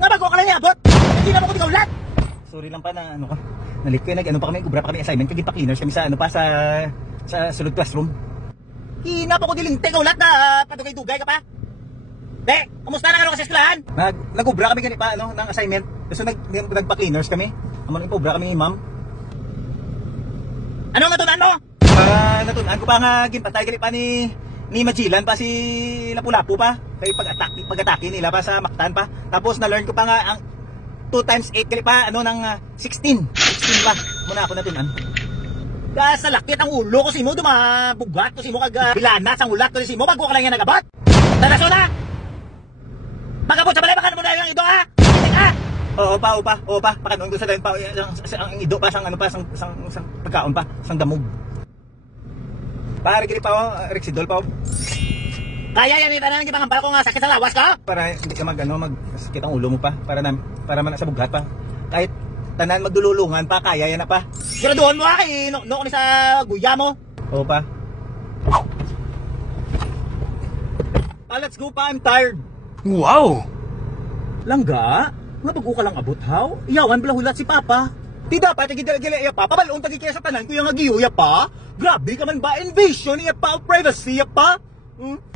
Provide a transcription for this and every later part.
Nga bago ka lang niabot. Hindi na mo ko tigawlat. Sorry lang pa na ano ka. Nalit ko ano pa kami, ubra pa kami assignment kagit pa cleaners kami sa ano pa sa sulod classroom. Hina pa ko diling tigawlat na padugay-dugay ka pa. De, kumusta na ka sa eskwelahan? Nag-ubra kami ganit pa ano ng assignment. Kasi nagpa cleaners kami. Amo nang ubra kami ni ma'am. Anong natunan mo? Natunan ko pa nga ginpatay galit pa ni Magellan pa si Lapu-Lapu pa. Kay pag-atake nila pa sa Mactan pa. Tapos na-learn ko pa nga ang 2 times 8 galit pa ano ng 16. 16 pa. Muna ako natunan. Sa lakit ang ulo ko si mo dumabugat ko si mo kag bilanas ang ulat ko si mo bago ka lang yan nagabot. Tanaso na. Pagabot sa balay baka mo na yung ido ha. Ha? Oo pa. Pakanon ko sa dayon pa ang ido pa sang ano pa sang pagkaon pa, sang damog. Pare gini pa Rexidol pa. Kaya yan ita nang gipangambal ko nga sakit sa lawas ka? Para hindi ka masakit ang ulo mo pa para man sa bugat pa. Kahit tanan magdululungan pa kaya yan na pa. Siguraduhan mo kay no ni sa guya mo. Oo pa. Let's go pa, I'm tired. Wow! Langga? Nga bago ka lang abot haw? Iyawan bala hulat si Papa. Di dapat gidala iya pa. Pabaloon tagi kaya sa tanan ko yung agiyo ya pa. Grabe ka man ba invasion iya pa privacy ya pa?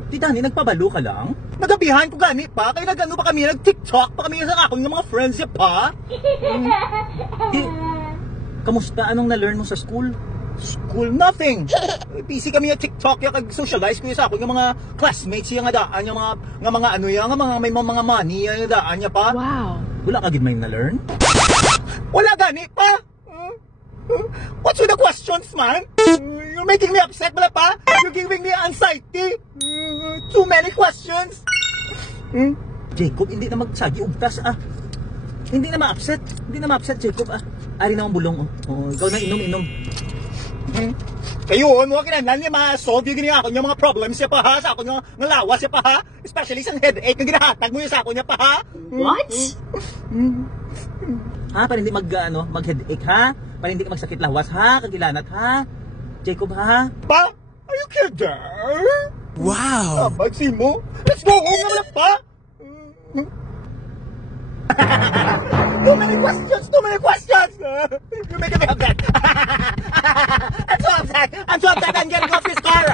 Di dani nagpabalo ka lang? Nagabihan ko gani pa kay nagano pa kami nag-TikTok pa kami sa akong mga friends ya pa. Kamusta anong na-learn mo sa school? School nothing. Busy kami sa TikTok ya kag socialize ko sa akong mga classmates ya nga daan yung mga ano ya nga may mga money ya daan ya pa. Wow. Wala ka gid may na-learn? Wala gani pa. What's with the questions, man? You're making me upset, bala pa. You're giving me anxiety. Too many questions. Jacob, hindi na magsagi ubtas Hindi na ma-upset. Hindi na ma-upset, Jacob Ari na ang bulong ikaw na inom. Kayo, mo kinahanglan niya ma-solve yung ginawa ko yung mga problems niya pa ha. Sa ako nga lawas niya pa ha. Especially sa headache na ginahatag mo yung sa ako niya pa ha. What? Para hindi mag-headache ha. Para hindi ka magsakit lawas ha. Kagilanat ha. Jacob ha. Pa? Are you kidding? Wow! Abagsin mo. Let's go home naman pa. Too many questions. You're making me upset. I'm so upset. I'm getting off this car.